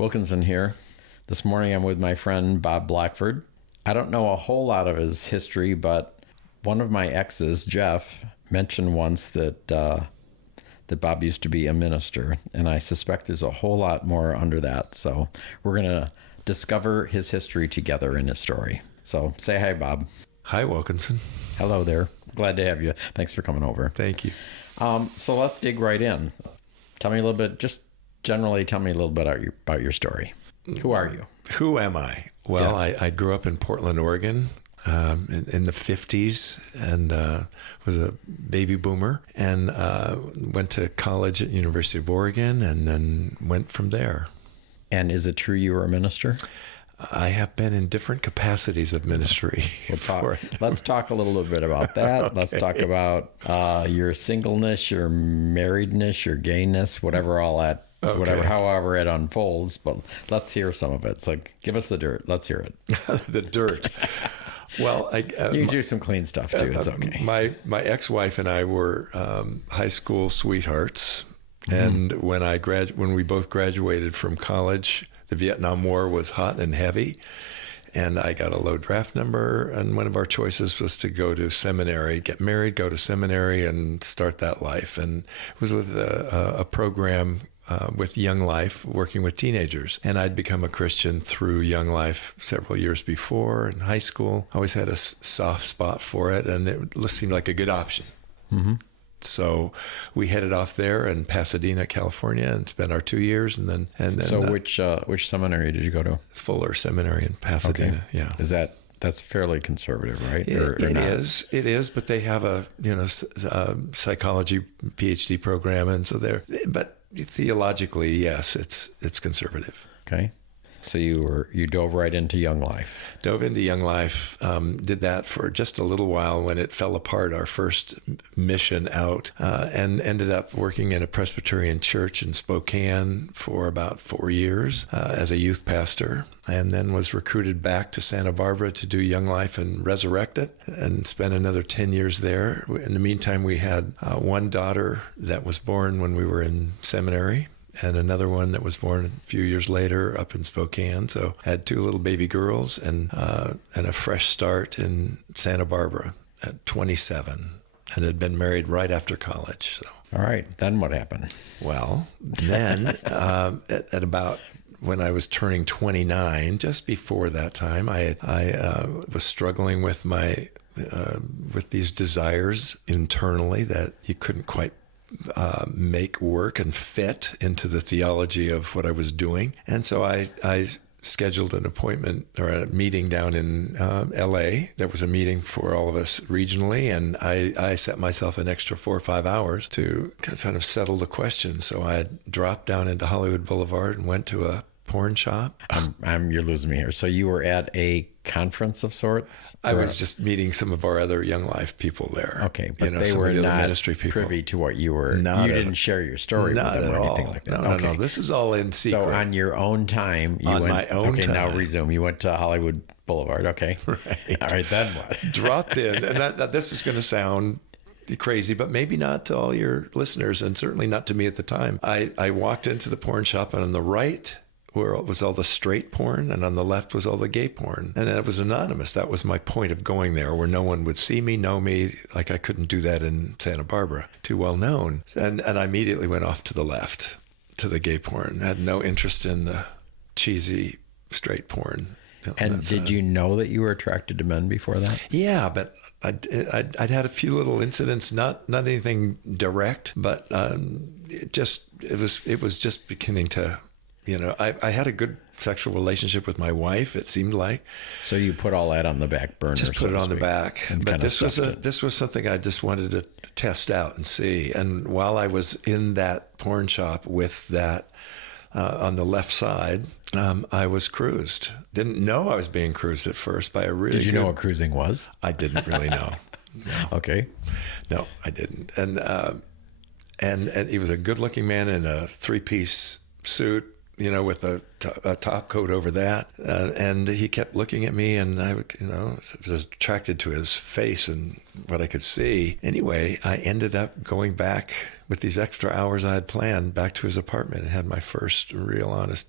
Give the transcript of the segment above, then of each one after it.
Wilkinson here. This morning I'm with my friend Bob Blackford. I don't know a whole lot of his history, but one of my exes, Jeff, mentioned once that Bob used to be a minister, and I suspect there's a whole lot more under that. So we're going to discover his history together in his story. So say hi, Bob. Hi, Wilkinson. Hello there. Glad to have you. Thanks for coming over. Thank you. So let's dig right in. Tell me a little bit, just generally tell me a little bit about your story. Who are you? Who am I? Well, I grew up in Portland, Oregon in the 50s and was a baby boomer and went to college at University of Oregon and then went from there. And is it true you were a minister? I have been in different capacities of ministry. Let's talk a little bit about that. Okay. Let's talk about your singleness, your marriedness, your gayness, whatever all that, however it unfolds. But let's hear some of it. So give us the dirt. Let's hear it. The dirt. Well, you can do some clean stuff too. It's okay. My ex-wife and I were high school sweethearts, and when we both graduated from college, the Vietnam War was hot and heavy, and I got a low draft number, and one of our choices was to go to seminary, get married, go to seminary, and start that life. And it was with a program with Young Life, working with teenagers. And I'd become a Christian through Young Life several years before in high school. I always had a soft spot for it, and it seemed like a good option. Mm-hmm. So we headed off there in Pasadena, California, and spent our 2 years. And then which seminary did you go to? Fuller Seminary in Pasadena. Okay. Yeah. That's fairly conservative, right? It is, but they have a psychology PhD program, and so but theologically, yes, it's conservative. Okay. So you dove right into Young Life. Dove into Young Life, did that for just a little while when it fell apart, our first mission out, and ended up working in a Presbyterian church in Spokane for about 4 years as a youth pastor, and then was recruited back to Santa Barbara to do Young Life and resurrect it, and spent another 10 years there. In the meantime, we had one daughter that was born when we were in seminary, and another one that was born a few years later up in Spokane. So I had 2 little baby girls and a fresh start in Santa Barbara at 27, and had been married right after college. So. All right. Then what happened? Well, then at about when I was turning 29, just before that time, I was struggling with with these desires internally that you couldn't quite make work and fit into the theology of what I was doing. And so I scheduled an appointment or a meeting down in LA. There was a meeting for all of us regionally, and I set myself an extra 4 or 5 hours to kind of settle the question. So I dropped down into Hollywood Boulevard and went to a porn shop. You're losing me here. So you were at a conference of sorts? I was just meeting some of our other Young Life people there. Okay, but they were not ministry people. Privy to what you were. You didn't share your story with them or anything like that. No. This is all in secret. So on your own time, my own time. Now resume. You went to Hollywood Boulevard. Okay. Right. All right. Then what? Dropped in, and this is going to sound crazy, but maybe not to all your listeners, and certainly not to me at the time. I walked into the porn shop, and on the right where it was all the straight porn, and on the left was all the gay porn. And it was anonymous. That was my point of going there, where no one would see me, know me. Like I couldn't do that in Santa Barbara, too well known. And I immediately went off to the left, to the gay porn. I had no interest in the cheesy straight porn. And did you know that you were attracted to men before that? Yeah, but I'd had a few little incidents, not anything direct, but it was just beginning to. I had a good sexual relationship with my wife, it seemed like. So you put all that on the back burner. Just put it on the back. But this was something I just wanted to test out and see. And while I was in that porn shop with that on the left side, I was cruised. Didn't know I was being cruised at first by a really Did you know what cruising was? I didn't really know. No. Okay. No, I didn't. And he was a good-looking man in a 3-piece suit, with a top coat over that. And he kept looking at me, and I was attracted to his face and what I could see. Anyway, I ended up going back with these extra hours I had planned back to his apartment and had my first real honest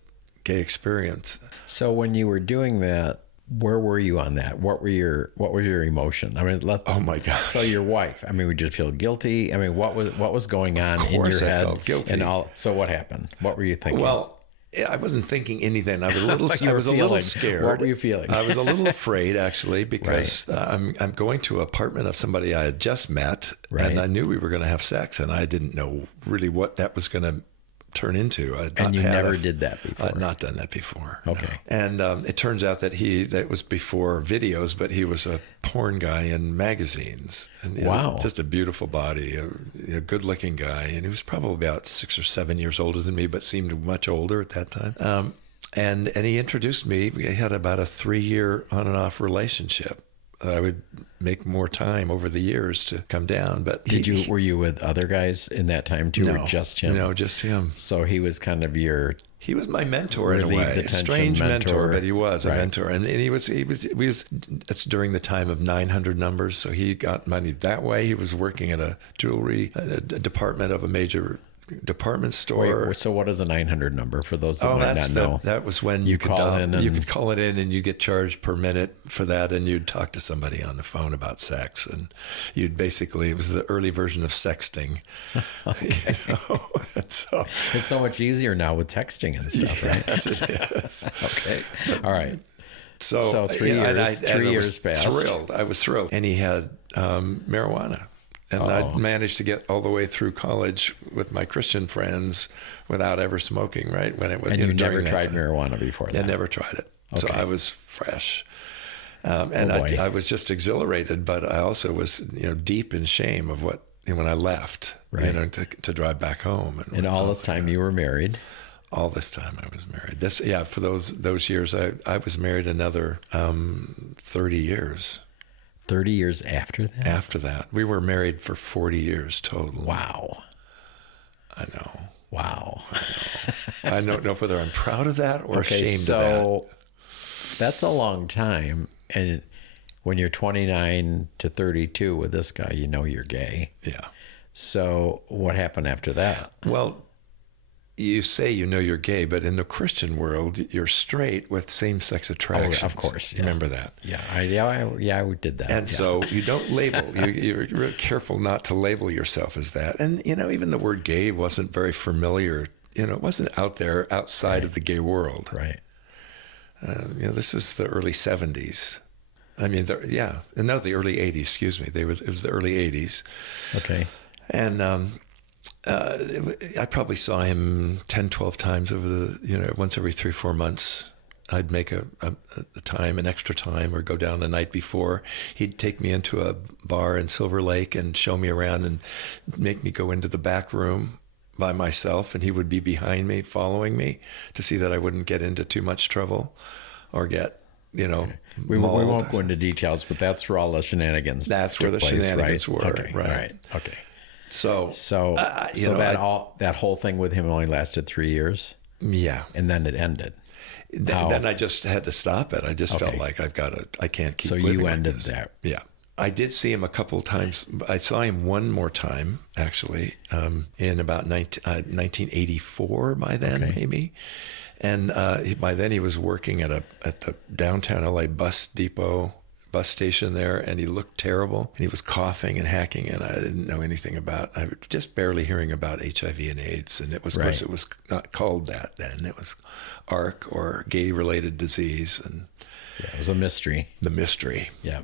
gay experience. So when you were doing that, where were you on that? What was your emotion? I mean, Oh my gosh. So your wife, I mean, would you feel guilty? I mean, what was going on in your head? I felt guilty. And all. So what happened? What were you thinking? Well, I wasn't thinking anything. I was a little scared. What were you feeling? I was a little afraid, actually, because I'm going to an apartment of somebody I had just met, and I knew we were going to have sex, and I didn't know really what that was going to turn into. And you never did that before? I'd not done that before. Okay. No. And it turns out that it was before videos, but he was a porn guy in magazines. And, wow. Just a beautiful body, a good-looking guy. And he was probably about 6 or 7 years older than me, but seemed much older at that time. And he introduced me. We had about a 3-year on and off relationship. I would make more time over the years to come down. But were you with other guys in that time too, or just him? No, just him. So he was kind of he was my mentor in a way, a strange mentor, but he was a mentor. And he was, that's during the time of 900 numbers. So he got money that way. He was working at a department of a major department store. Wait, so what is a 900 number for those that might not know? That was when you could call it in and you get charged per minute for that, and you'd talk to somebody on the phone about sex, and it was the early version of sexting. Okay. So it's so much easier now with texting and stuff, right? Yes, it is. Okay. All right. So 3 years, 3 years passed. I was thrilled. And he had marijuana. And I managed to get all the way through college with my Christian friends without ever smoking, right? When it was, and you never tried marijuana before that? I never tried it. Okay. So I was fresh. And I was just exhilarated, but I also was, deep in shame of when I left, to drive back home. And all this time you were married? All this time I was married. For those years, I was married another 30 years. 30 years after that? After that. We were married for 40 years total. Wow. I know. Wow. I don't know whether I'm proud of that or ashamed of that. So that's a long time. And when you're 29 to 32 with this guy, you're gay. Yeah. So what happened after that? Well, you say you're gay, but in the Christian world, you're straight with same-sex attractions. Oh, of course. Yeah. Remember that? Yeah, I did that. And so you don't label. You're really careful not to label yourself as that. And, even the word gay wasn't very familiar. It wasn't out there outside of the gay world. Right. This is the early 70s. I mean, the early 80s, excuse me. It was the early 80s. Okay. And I probably saw him 10, 12 times over once every 3, 4 months. I'd make an extra time, or go down the night before. He'd take me into a bar in Silver Lake and show me around and make me go into the back room by myself. And he would be behind me, following me to see that I wouldn't get into too much trouble or get, We won't go into details, but that's where all the shenanigans That's where the shenanigans were. Okay. Right. Okay. So that whole thing with him only lasted 3 years. Yeah, and then it ended. Then I just had to stop it. I just felt like I can't keep. So living you ended like that. Yeah, I did see him a couple of times. I saw him one more time actually in about 1984. By then, maybe. And by then he was working at the downtown LA bus station there, and he looked terrible, and he was coughing and hacking, and I didn't know anything about. I was just barely hearing about HIV and AIDS, and it was of course it was not called that then. It was ARC, or gay-related disease, and it was a mystery. The mystery. Yeah.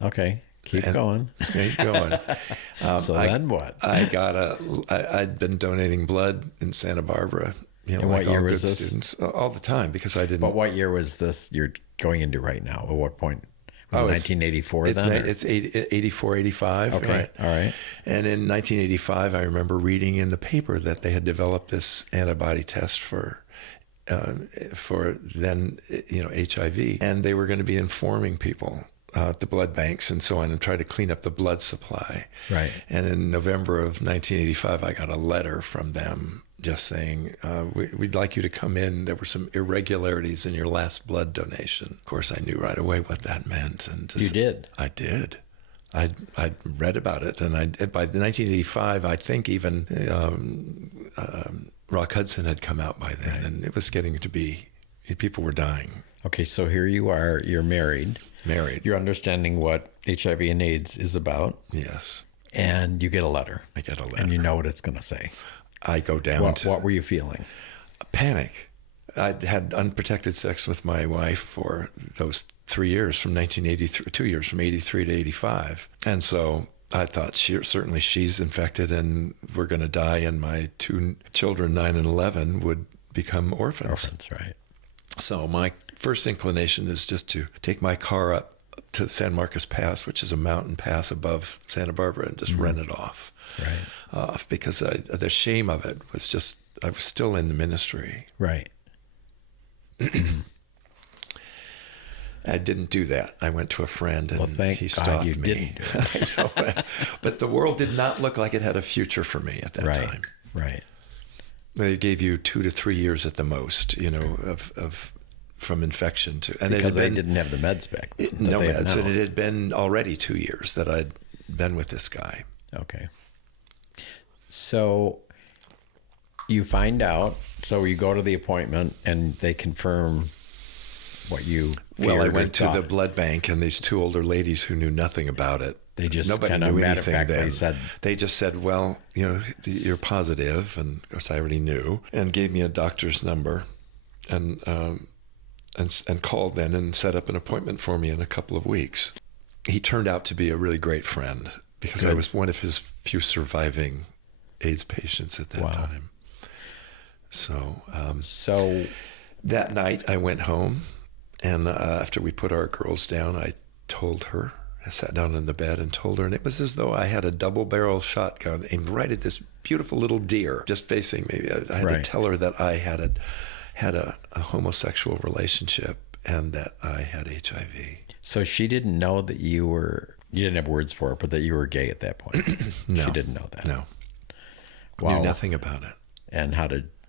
Okay. Keep going. So then what? I'd been donating blood in Santa Barbara. And what year was this? Students, all the time, because I didn't. But what year was this you're going into right now? At what point? Was it 1984 then? It's 84, 85. Okay, right? All right. And in 1985, I remember reading in the paper that they had developed this antibody test for then, HIV, and they were going to be informing people at the blood banks and so on, and try to clean up the blood supply. Right. And in November of 1985, I got a letter from them just saying, we'd like you to come in. There were some irregularities in your last blood donation. Of course, I knew right away what that meant. And you did? I did. I'd read about it, and by 1985, I think even Rock Hudson had come out by then, and it was getting to be, people were dying. Okay, so here you are, you're married. You're understanding what HIV and AIDS is about. Yes. And you get a letter. I get a letter. And you know what it's going to say. I go down What were you feeling? Panic. I'd had unprotected sex with my wife for those 3 years, from 1983, 2 years, from 83 to 85. And so I thought, certainly she's infected and we're going to die, and my 2 children, 9 and 11, would become orphans. Orphans, right. So my first inclination is just to take my car up to San Marcos Pass, which is a mountain pass above Santa Barbara, and just run it off. Right. Because the shame of it was just, I was still in the ministry. Right. I didn't do that. I went to a friend, and he stopped me. Didn't do it. I know. But the world did not look like it had a future for me at that time. Right. They gave you 2 to 3 years at the most, of from infection to, and because they didn't have the meds back then. No meds, and it had been already 2 years that I'd been with this guy. Okay. So you find out, so you go to the appointment and they confirm what you feared. Well, I went to the blood bank, and these 2 older ladies who knew nothing about it. They just nobody kind of knew matter of anything fact, then. They just said, well, you're positive, and of course I already knew, and gave me a doctor's number, and called then and set up an appointment for me in a couple of weeks. He turned out to be a really great friend, because I was one of his few surviving AIDS patients at that time. So that night I went home, and after we put our girls down, I sat down in the bed and told her, and it was as though I had a double-barrel shotgun aimed right at this beautiful little deer just facing me. I had to tell her that I had a homosexual relationship and that I had HIV. So she didn't know that you didn't have words for it, but that you were gay at that point. No. She didn't know that. No. Wow. Knew nothing about it. And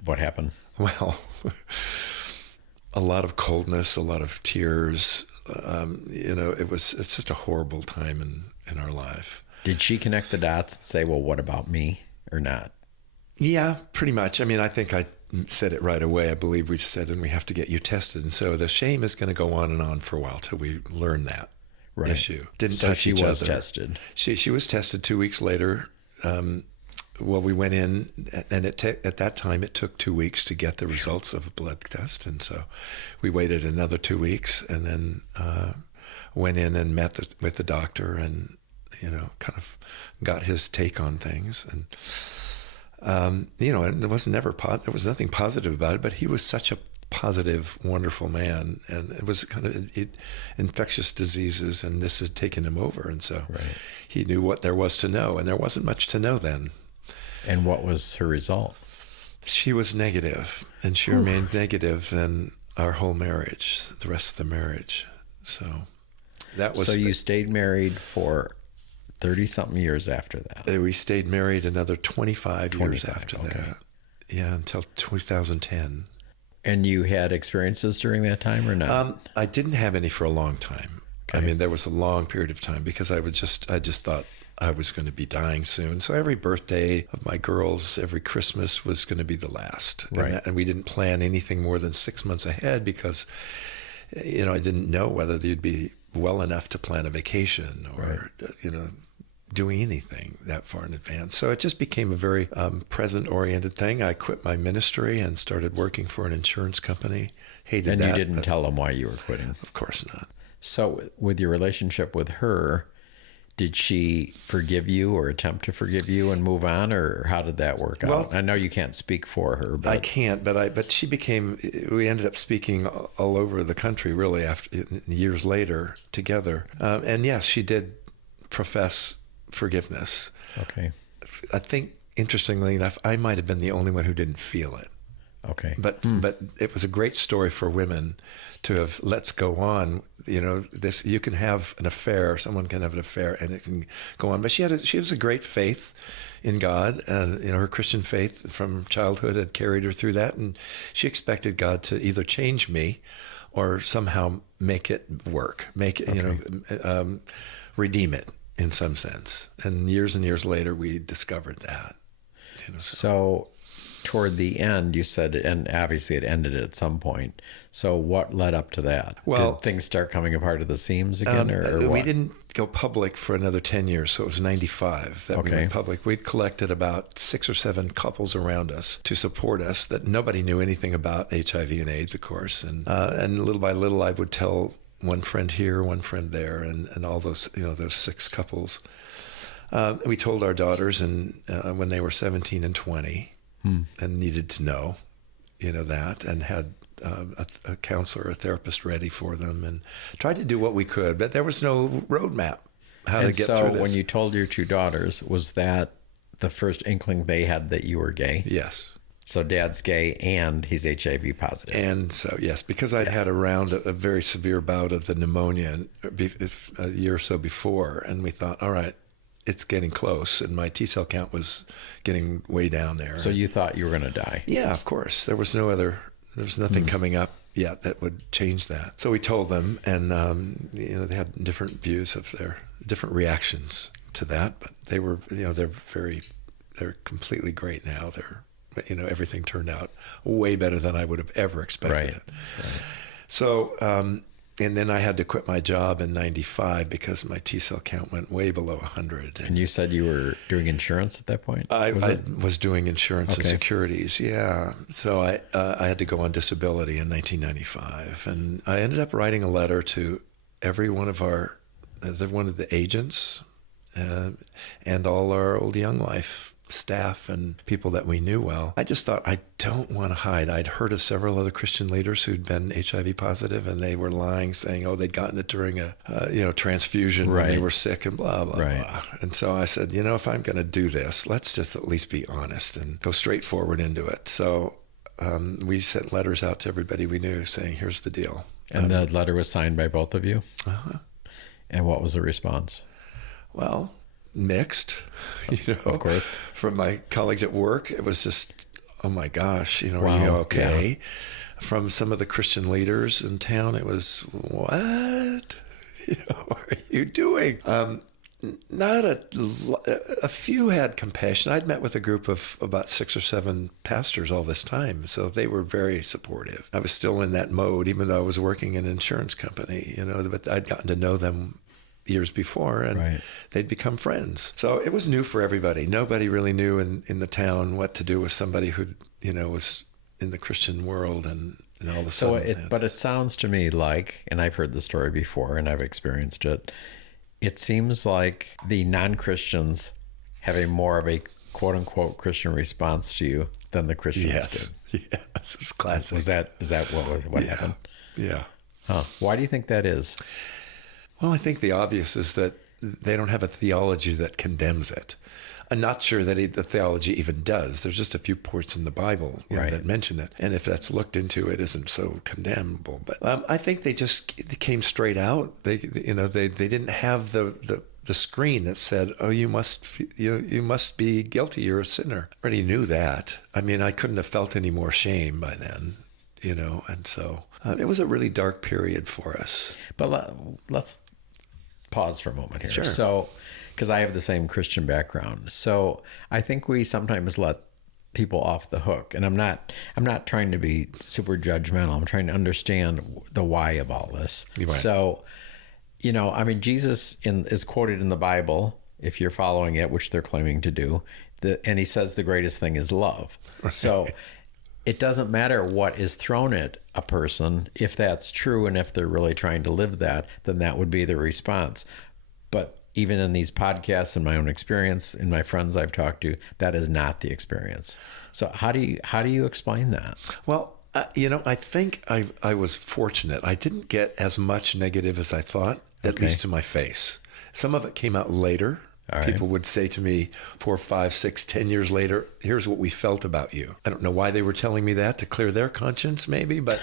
what happened? Well, a lot of coldness, a lot of tears. It's just a horrible time in our life. Did she connect the dots and say, well, what about me, or not? Yeah, pretty much. I mean, I think I said it right away. I believe we said, and we have to get you tested. And so the shame is going to go on and on for a while till we learn that issue. Didn't touch each other. So she was tested. She was tested 2 weeks later. We went in, and at that time it took 2 weeks to get the results of a blood test, and so we waited another 2 weeks, and then went in and met with the doctor, and kind of got his take on things, and and there was nothing positive about it, but he was such a positive, wonderful man, and it was kind of infectious diseases, and this had taken him over, and so he knew what there was to know, and there wasn't much to know then. And what was her result? She was negative, and she remained negative in our whole marriage, the rest of the marriage. So that was. So you stayed married for 30-something years after that. We stayed married another 25 years after that. Yeah, until 2010. And you had experiences during that time, or not? I didn't have any for a long time. Okay. I mean, there was a long period of time, because I just thought I was going to be dying soon. So every birthday of my girls, every Christmas was going to be the last. Right. And we didn't plan anything more than 6 months ahead, because, I didn't know whether you'd be well enough to plan a vacation or, doing anything that far in advance. So it just became a very present-oriented thing. I quit my ministry and started working for an insurance company. Hated that. And you didn't tell them why you were quitting? Of course not. So with your relationship with her, did she forgive you or attempt to forgive you and move on, or how did that work out? I know you can't speak for her, but I can't. But she became. We ended up speaking all over the country, really, after years later together. And yes, she did profess forgiveness. Okay. I think, interestingly enough, I might have been the only one who didn't feel it. Okay. But it was a great story for women to have. Let's go on. This, you can have an affair. Someone can have an affair, and it can go on. But she was a great faith in God, and her Christian faith from childhood had carried her through that, and she expected God to either change me, or somehow make it work, redeem it. in some sense. And years later, we discovered that. So toward the end, you said, and obviously it ended at some point. So what led up to that? Well, did things start coming apart at the seams again, or what? We didn't go public for another 10 years, so it was 95 that we went public. We'd collected about 6 or 7 couples around us to support us that nobody knew anything about HIV and AIDS, of course. And little by little, I would tell one friend here, one friend there, and all those, those 6 couples. We told our daughters, and when they were 17 and 20, and needed to know, that, and had a counselor, a therapist ready for them, and tried to do what we could, but there was no roadmap how to get through this. So when you told your 2 daughters, was that the first inkling they had that you were gay? Yes. So Dad's gay and he's HIV positive. And so, yes, because I'd had a very severe bout of the pneumonia a year or so before, and we thought, all right, it's getting close, and my T cell count was getting way down there. So you thought you were going to die? Yeah, of course. There was nothing coming up yet that would change that. So we told them, and they had different views of their different reactions to that, but they were, they're completely great now. Everything turned out way better than I would have ever expected it. Right. So, and then I had to quit my job in 95 because my T cell count went way below 100. And you said you were doing insurance at that point? I was doing insurance and securities, yeah. So I had to go on disability in 1995. And I ended up writing a letter to every one of the agents and all our old Young Life staff and people that we knew well. I just thought, I don't want to hide. I'd heard of several other Christian leaders who'd been HIV positive, and they were lying, saying, they'd gotten it during a transfusion when they were sick and blah, blah, blah. And so I said, if I'm going to do this, let's just at least be honest and go straight forward into it. So we sent letters out to everybody we knew saying, here's the deal. And the letter was signed by both of you? Uh-huh. And what was the response? Well, mixed, of course. From my colleagues at work, it was just, oh my gosh, wow. Are you okay? Yeah. From some of the Christian leaders in town, it was, what? What are you doing? Not a few had compassion. I'd met with a group of about 6 or 7 pastors all this time, so they were very supportive. I was still in that mode, even though I was working in an insurance company, but I'd gotten to know them years before, and they'd become friends. So it was new for everybody. Nobody really knew in the town what to do with somebody who, was in the Christian world, and all of a sudden. But it sounds to me like, and I've heard the story before and I've experienced it, it seems like the non-Christians have a more of a quote unquote Christian response to you than the Christians did. Yes, it's classic. Is that what happened? Yeah. Huh. Why do you think that is? Well, I think the obvious is that they don't have a theology that condemns it. I'm not sure that the theology even does. There's just a few ports in the Bible that mention it. And if that's looked into, it isn't so condemnable. But I think they came straight out. They didn't have the screen that said, "Oh, you must be guilty. You're a sinner." I already knew that. I mean, I couldn't have felt any more shame by then, And so it was a really dark period for us. But let's pause for a moment here. Sure. So, because I have the same Christian background, so I think we sometimes let people off the hook. And I'm not trying to be super judgmental. I'm trying to understand the why of all this. Right. So, Jesus is quoted in the Bible, if you're following it, which they're claiming to do, and he says the greatest thing is love. Right. So it doesn't matter what is thrown at a person. If that's true, and if they're really trying to live that, then that would be the response. But even in these podcasts, in my own experience, in my friends I've talked to, that is not the experience. So how do you explain that? Well, I think I was fortunate. I didn't get as much negative as I thought, at least to my face. Some of it came out later. Right. People would say to me 4, 5, 6, 10 years later, here's what we felt about you. I don't know why they were telling me that, to clear their conscience maybe, but,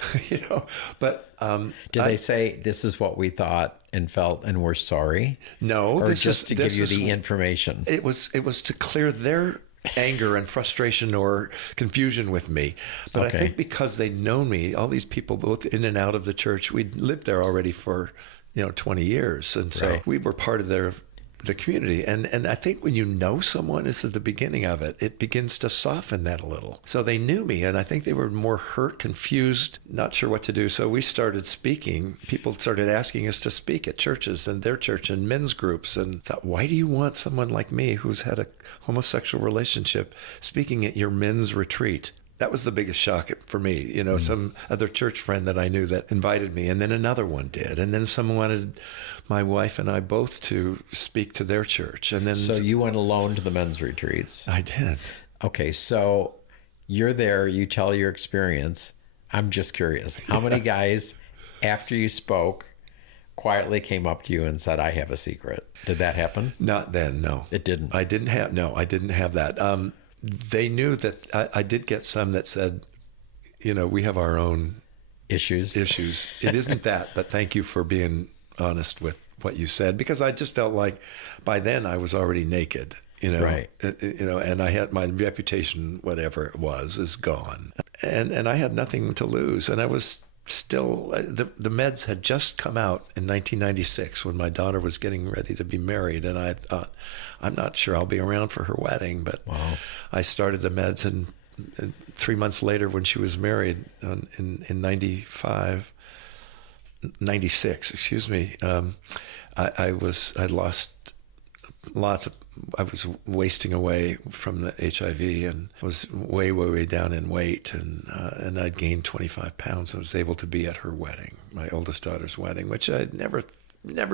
Did they say, this is what we thought and felt and we're sorry? No. Or just to give you the information? It was to clear their anger and frustration or confusion with me. But I think because they'd known me, all these people both in and out of the church, we'd lived there already for, 20 years. And so we were part of their the community. And I think when you know someone, this is the beginning of it, it begins to soften that a little. So they knew me, and I think they were more hurt, confused, not sure what to do. So we started speaking. People started asking us to speak at churches and their church and men's groups, and thought, why do you want someone like me who's had a homosexual relationship speaking at your men's retreat? That was the biggest shock for me. You know, some other church friend that I knew that invited me, and then another one did. And then someone wanted my wife and I both to speak to their church. And then So you went alone to the men's retreats. I did. Okay, so you're there, you tell your experience. I'm just curious. How many guys, after you spoke, quietly came up to you and said, I have a secret? Did that happen? Not then, no. It didn't? I didn't have that. They knew that I did get some that said, you know, we have our own Issues? It isn't that, but thank you for being honest with what you said, because I just felt like by then I was already naked, you know, Right. And I had my reputation, whatever it was, is gone, and I had nothing to lose, and I was still the meds had just come out in 1996 when my daughter was getting ready to be married, and I thought, I'm not sure I'll be around for her wedding, but Wow. I started the meds, and 3 months later when she was married in 96, excuse me, I lost lots of, I was wasting away from the HIV and was way down in weight, and I'd gained 25 pounds. I was able to be at her wedding, my oldest daughter's wedding, which I'd never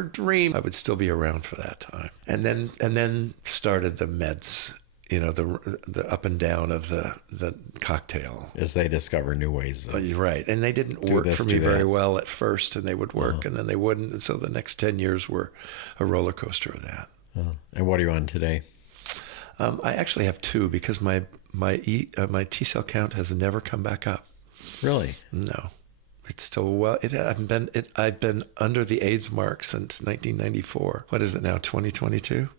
dreamed I would still be around for that time. And then started the meds, you know, the up and down of the cocktail. As they discover new ways of... You're right. And they didn't work for me very well at first, and they would work and then they wouldn't. And so the next 10 years were a roller coaster of that. And what are you on today? I actually have two, because my T cell count has never come back up. Really? No, it's still I've been under the AIDS mark since 1994. What is it now? 2022.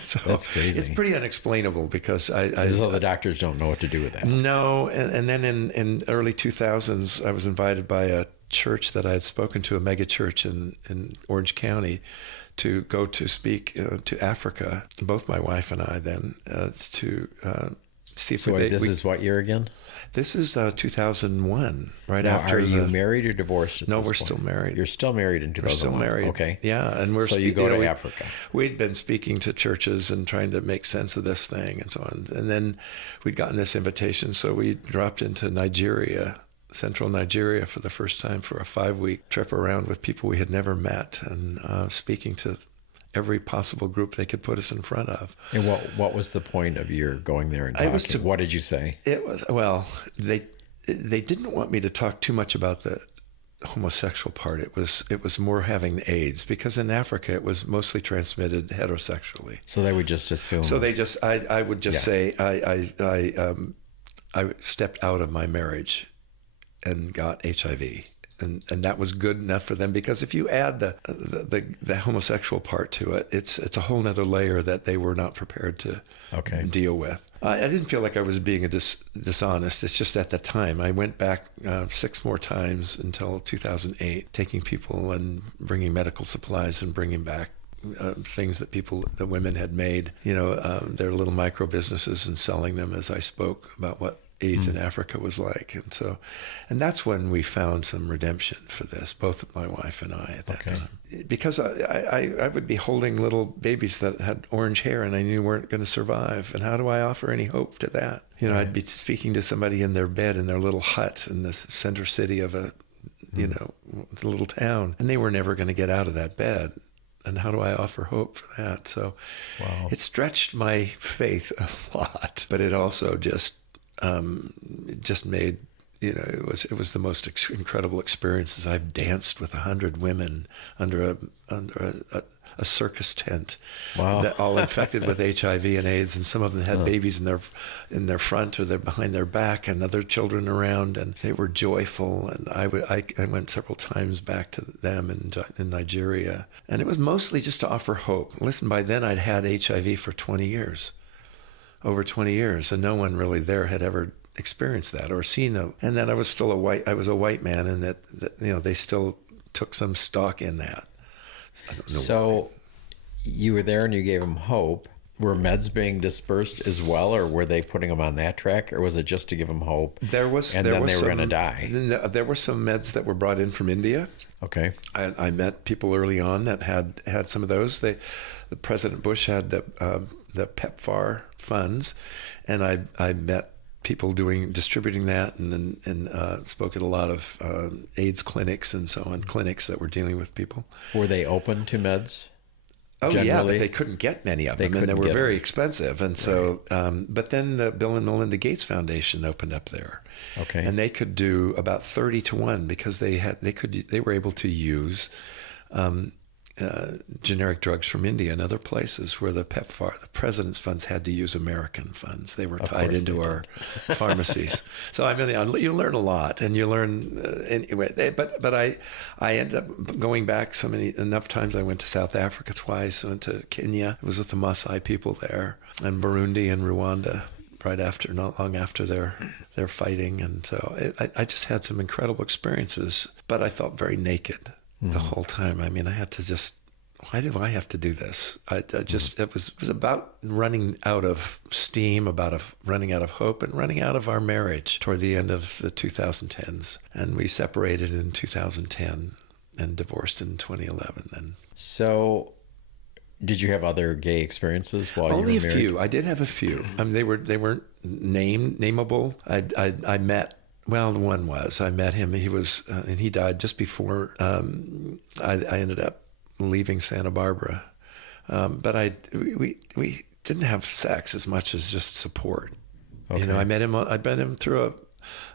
So That's crazy. It's pretty unexplainable, because So the doctors don't know what to do with that. No, and then in early 2000s, I was invited by a church that I had spoken to, a mega church in Orange County, to go to speak to Africa. Both my wife and I then to see if So wait, this is what year again? This is 2001, right Now, after. are you married or divorced? No, this we're point? still married. You're still married in 2001. We're still married. Okay. Yeah, and So you go to Africa. We'd been speaking to churches and trying to make sense of this thing and so on. And then we'd gotten this invitation, so we dropped into Nigeria, central Nigeria, for the first time for a 5-week trip around with people we had never met, and speaking to every possible group they could put us in front of. And what was the point of your going there and talking? What did you say? It was, well, they didn't want me to talk too much about the homosexual part. It was more having the AIDS, because in Africa it was mostly transmitted heterosexually. So they would just assume. So they just, I would just say I stepped out of my marriage and got HIV. And that was good enough for them, because if you add the homosexual part to it, it's a whole nother layer that they were not prepared to deal with. I didn't feel like I was being dishonest. It's just at the time. I went back 6 more times until 2008, taking people and bringing medical supplies and bringing back things that the women had made, you know, their little micro businesses, and selling them as I spoke about what AIDS in Africa was like. And that's when we found some redemption for this, both my wife and I at that time. Because I would be holding little babies that had orange hair, and I knew weren't going to survive. And how do I offer any hope to that? You know, I'd be speaking to somebody in their bed in their little hut in the center city of a little town, and they were never going to get out of that bed. And how do I offer hope for that? So It stretched my faith a lot, but it also just made, you know, it was the most incredible experiences. I've danced with 100 women under a circus tent, that all infected with HIV and AIDS, and some of them had babies in their front or behind their back, and other children around, and they were joyful. And I went several times back to them in Nigeria, and it was mostly just to offer hope. Listen, by then I'd had HIV for 20 years. Over 20 years, and no one really there had ever experienced that or seen it. And then I was a white man, and that you know, they still took some stock in that. I don't know. So you were there and you gave them hope. Were meds being dispersed as well, or were they putting them on that track, or was it just to give them hope? There was, and there then was they were some, going to die. There were some meds that were brought in from India. Okay. I met people early on that had some of those. The President Bush had the PEPFAR funds, and I met people distributing that, and spoke at a lot of AIDS clinics and so on, clinics that were dealing with people. Were they open to meds? Oh generally? yeah, but they couldn't get many of them, and they were very expensive. And so, but then the Bill and Melinda Gates Foundation opened up there, okay, and they could do about 30-1 because they were able to use generic drugs from India and other places where the PEPFAR, the president's funds, had to use American funds. They were tied into our pharmacies. So I mean, you learn a lot, and you learn anyway. But I ended up going back enough times. I went to South Africa twice. I went to Kenya. I was with the Maasai people there, and Burundi and Rwanda. Not long after their fighting, and so I just had some incredible experiences. But I felt very naked the whole time. I mean, I had to just, why do I have to do this? It was about running out of steam, running out of hope, and running out of our marriage toward the end of the 2010s. And we separated in 2010 and divorced in 2011. And so, did you have other gay experiences while you were married? Only a few. I did have a few. I mean, they weren't nameable. I met. Well, the one was, I met him. He was, and he died just before I ended up leaving Santa Barbara. But we didn't have sex as much as just support. Okay. You know, I met him through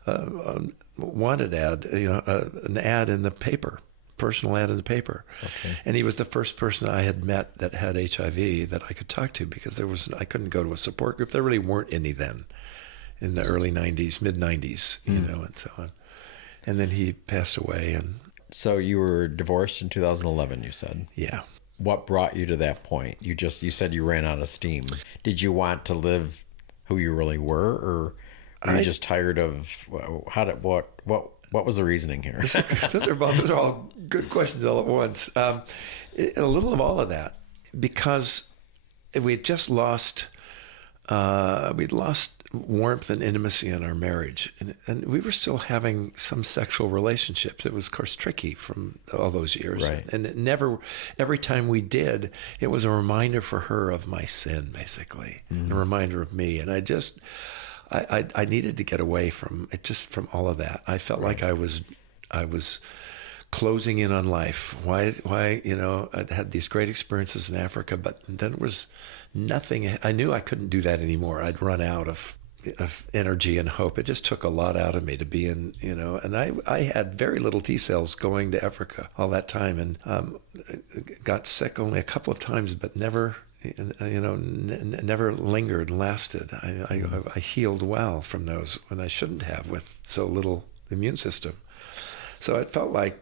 a wanted ad, an ad in the paper, personal ad in the paper. Okay. And he was the first person I had met that had HIV that I could talk to, because I couldn't go to a support group. There really weren't any then. In the early 90s, mid 90s, and so on. And then he passed away. And so you were divorced in 2011, you said? Yeah. What brought you to that point? You said you ran out of steam. Did you want to live who you really were, or were you just tired of what was the reasoning here? Those are all good questions all at once. A little of all of that, because we'd just lost warmth and intimacy in our marriage, and we were still having some sexual relationships. It was, of course, tricky from all those years, right. And every time we did, it was a reminder for her of my sin, basically, a reminder of me. And I needed to get away from it, just from all of that. I felt like I was closing in on life. Why, I'd had these great experiences in Africa, but then it was nothing. I knew I couldn't do that anymore. I'd run out of energy and hope. It just took a lot out of me to be in, and I had very little T cells going to Africa all that time, and got sick only a couple of times, but never, never lingered and lasted. I healed well from those when I shouldn't have, with so little immune system. So it felt like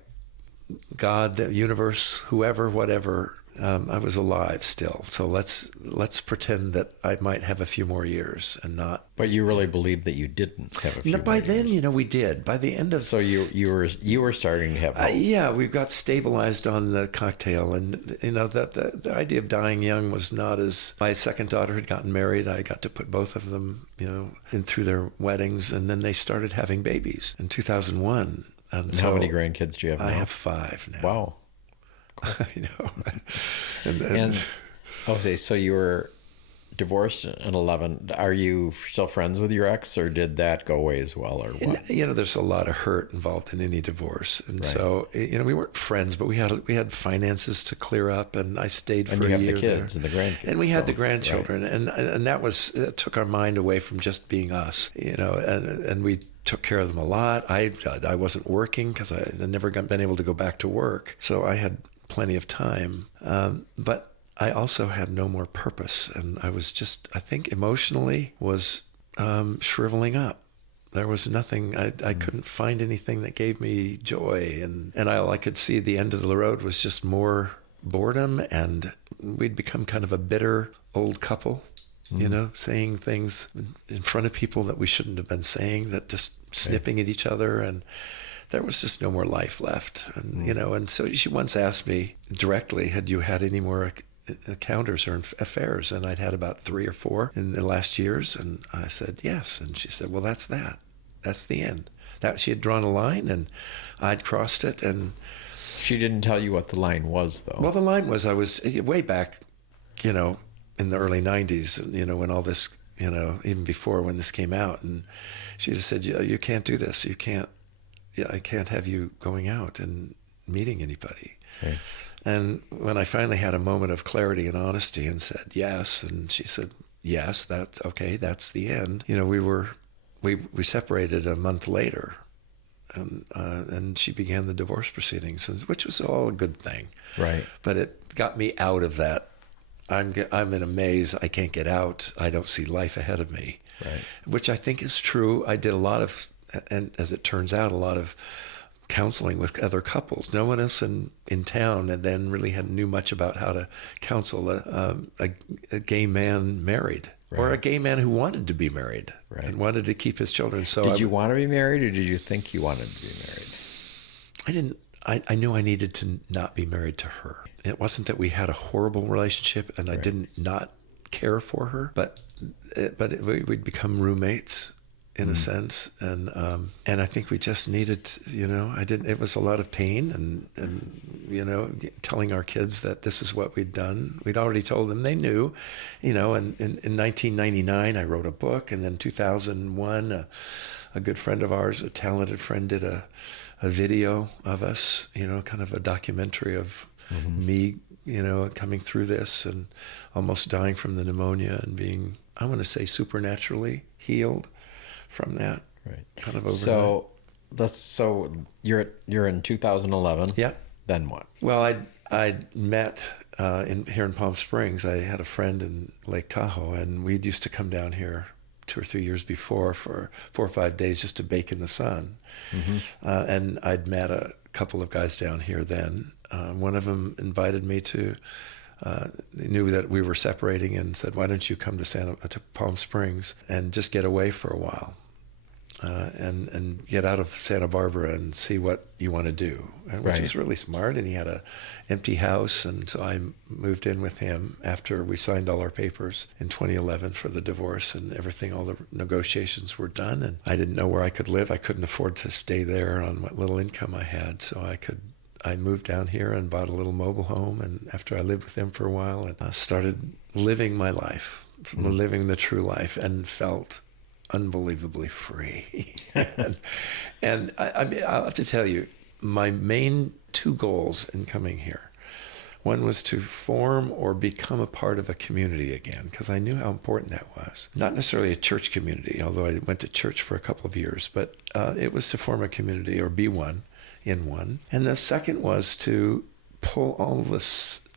God, the universe, whoever, whatever, I was alive still. So let's pretend that I might have a few more years and not. But you really believed that you didn't have a few more by then, years. We did. By the end of. So you were starting to have hope. Yeah, we got stabilized on the cocktail, and that the idea of dying young was not as. My second daughter had gotten married. I got to put both of them, in through their weddings, and then they started having babies in 2001. And how many grandkids do you have now? I have 5 now. Wow. and okay, so you were divorced in 11. Are you still friends with your ex, or did that go away as well, or what? There's a lot of hurt involved in any divorce, and so we weren't friends, but we had finances to clear up, and I stayed for a year. And you have the kids there. and the grandkids, and we had the grandchildren, and that took our mind away from just being us, and we took care of them a lot. I wasn't working because I had never been able to go back to work, so I had plenty of time, but I also had no more purpose, and I was just, I think emotionally was shriveling up. There was nothing, I couldn't find anything that gave me joy, and all I could see at the end of the road was just more boredom, and we'd become kind of a bitter old couple, saying things in front of people that we shouldn't have been saying, that just snipping at each other, and there was just no more life left. And, and so she once asked me directly, had you had any more encounters or affairs, and I'd had about 3 or 4 in the last years, and I said yes, and she said, well, that's the end. That she had drawn a line, and I'd crossed it. And she didn't tell you what the line was, though. Well, the line was, I was way back, in the early 90s, when all this, even before when this came out, and she just said, you can't do this, I can't have you going out and meeting anybody. Okay. And when I finally had a moment of clarity and honesty and said yes, and she said, yes, that's okay, that's the end. We separated a month later, and she began the divorce proceedings, which was all a good thing. Right. But it got me out of that. I'm in a maze. I can't get out. I don't see life ahead of me. Right. Which I think is true. I did a lot of, and as it turns out, a lot of counseling with other couples. No one else in town and then really knew much about how to counsel a gay man married. Right. Or a gay man who wanted to be married. Right. And wanted to keep his children. So did you want to be married, or did you think you wanted to be married? I didn't. I knew I needed to not be married to her. It wasn't that we had a horrible relationship and I didn't not care for her, but we'd become roommates in a sense, and I think we just needed, it was a lot of pain, and telling our kids that this is what we'd done. We'd already told them, they knew, and in 1999 I wrote a book, and then 2001 a good friend of ours, a talented friend, did a video of us, kind of a documentary of me, coming through this and almost dying from the pneumonia and being, I want to say, supernaturally healed from that. Right. Kind of overnight. So you're in 2011. Yeah. Then what? Well, I'd met here in Palm Springs. I had a friend in Lake Tahoe, and we used to come down here 2 or 3 years before for 4 or 5 days just to bake in the sun. And I'd met a couple of guys down here then. One of them invited me to, knew that we were separating, and said, why don't you come to Palm Springs and just get away for a while, and get out of Santa Barbara and see what you want to do, which was really smart. And he had a empty house, and so I moved in with him after we signed all our papers in 2011 for the divorce and everything. All the negotiations were done, and I didn't know where I could live. I couldn't afford to stay there on what little income I had, so I moved down here and bought a little mobile home, and after I lived with him for a while, and I started living my life, living the true life, and felt unbelievably free. and I mean, I'll have to tell you, my main 2 goals in coming here, one was to form or become a part of a community again, because I knew how important that was. Not necessarily a church community, although I went to church for a couple of years, but it was to form a community or be one. And the second was to pull all the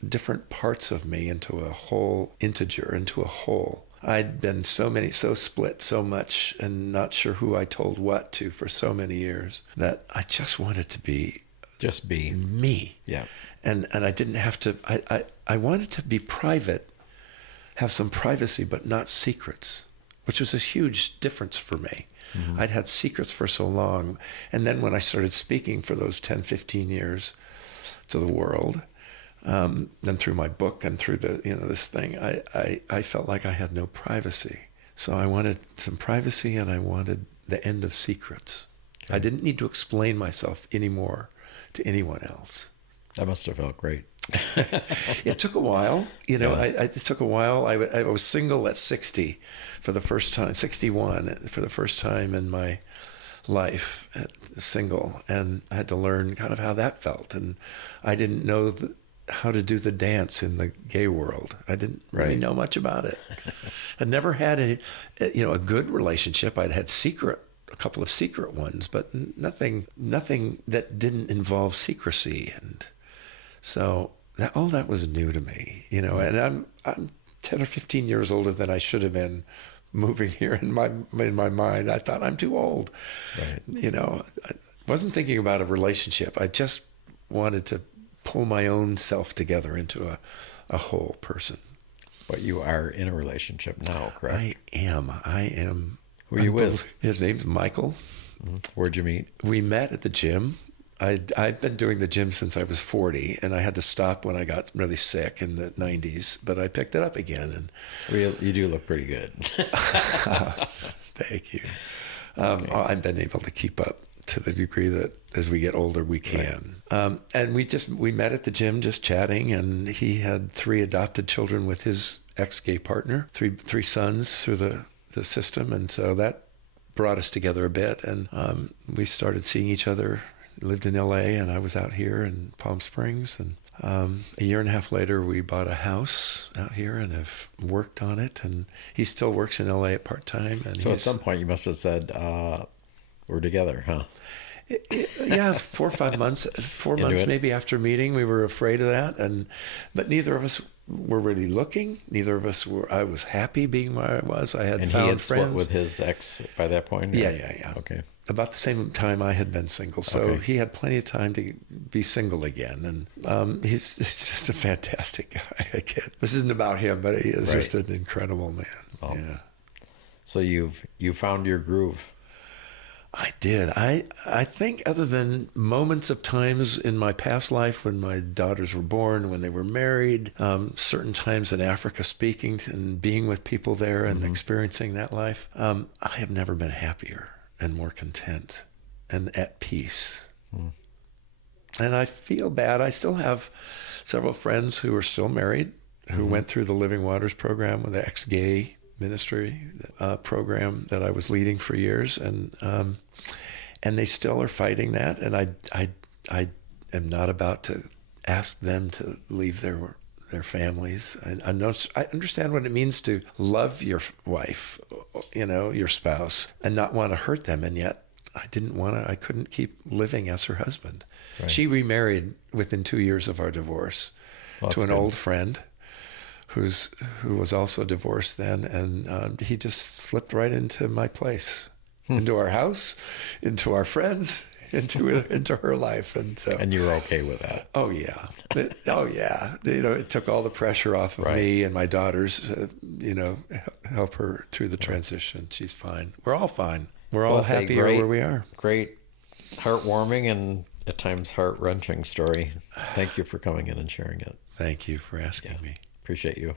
different parts of me into a whole integer, into a whole. I'd been so split so much and not sure who I told what to for so many years that I just wanted to be me. Yeah. And I didn't have to, I wanted to be private, have some privacy, but not secrets, which was a huge difference for me. I'd had secrets for so long. And then when I started speaking for those 10, 15 years to the world, then through my book and through this thing, I felt like I had no privacy. So I wanted some privacy, and I wanted the end of secrets. Okay. I didn't need to explain myself anymore to anyone else. That must have felt great. It took a while, it took a while. I was single at 60 for the first time, 61 for the first time in my life, single. And I had to learn kind of how that felt. And I didn't know how to do the dance in the gay world. I didn't really know much about it. I'd never had a good relationship. I'd had a couple of secret ones, but nothing that didn't involve secrecy. And so all that was new to me, and I'm 10 or 15 years older than I should have been moving here in my mind. I thought I'm too old. Right. I wasn't thinking about a relationship. I just wanted to pull my own self together into a whole person. But you are in a relationship now, correct? I am. Who are you with? His name's Michael. Where'd you meet? We met at the gym. I've been doing the gym since I was 40, and I had to stop when I got really sick in the 90s, but I picked it up again. And You do look pretty good. thank you. I've been able to keep up to the degree that as we get older, we can. Right. And we met at the gym just chatting, and he had 3 adopted children with his ex-gay partner, three sons through the system. And so that brought us together a bit, and we started seeing each other. Lived in LA, and I was out here in Palm Springs. And a year and a half later, we bought a house out here and have worked on it. And he still works in LA at part-time. And so at some point you must have said, we're together, huh? Yeah, 4 or 5 months, 4 months maybe after meeting, we were afraid of that. But neither of us were really looking. Neither of us were. I was happy being where I was. I had and found he had friends. split with his ex by that point? Or? Yeah. Okay. About the same time I had been single, so he had plenty of time to be single again. And he's just a fantastic guy. This isn't about him, but he is just an incredible man. Oh. Yeah. So you found your groove. I did. I think other than moments of times in my past life when my daughters were born, when they were married, certain times in Africa speaking and being with people there and experiencing that life, I have never been happier and more content and at peace. And I feel bad. I still have several friends who are still married, who went through the Living Waters program with the ex-gay ministry program that I was leading for years, and they still are fighting that. And I am not about to ask them to leave their families. I understand what it means to love your wife, your spouse, and not want to hurt them, and yet I couldn't keep living as her husband. Right. She remarried within 2 years of our divorce to an old friend who was also divorced then, and he just slipped right into my place, into our house, into our friends, into her life. And you were okay with that? Oh yeah. It took all the pressure off of me and my daughters, help her through the transition. She's fine. We're all fine. We're all happy where we are. Great, heartwarming and at times heart-wrenching story. Thank you for coming in and sharing it. Thank you for asking me. Appreciate you.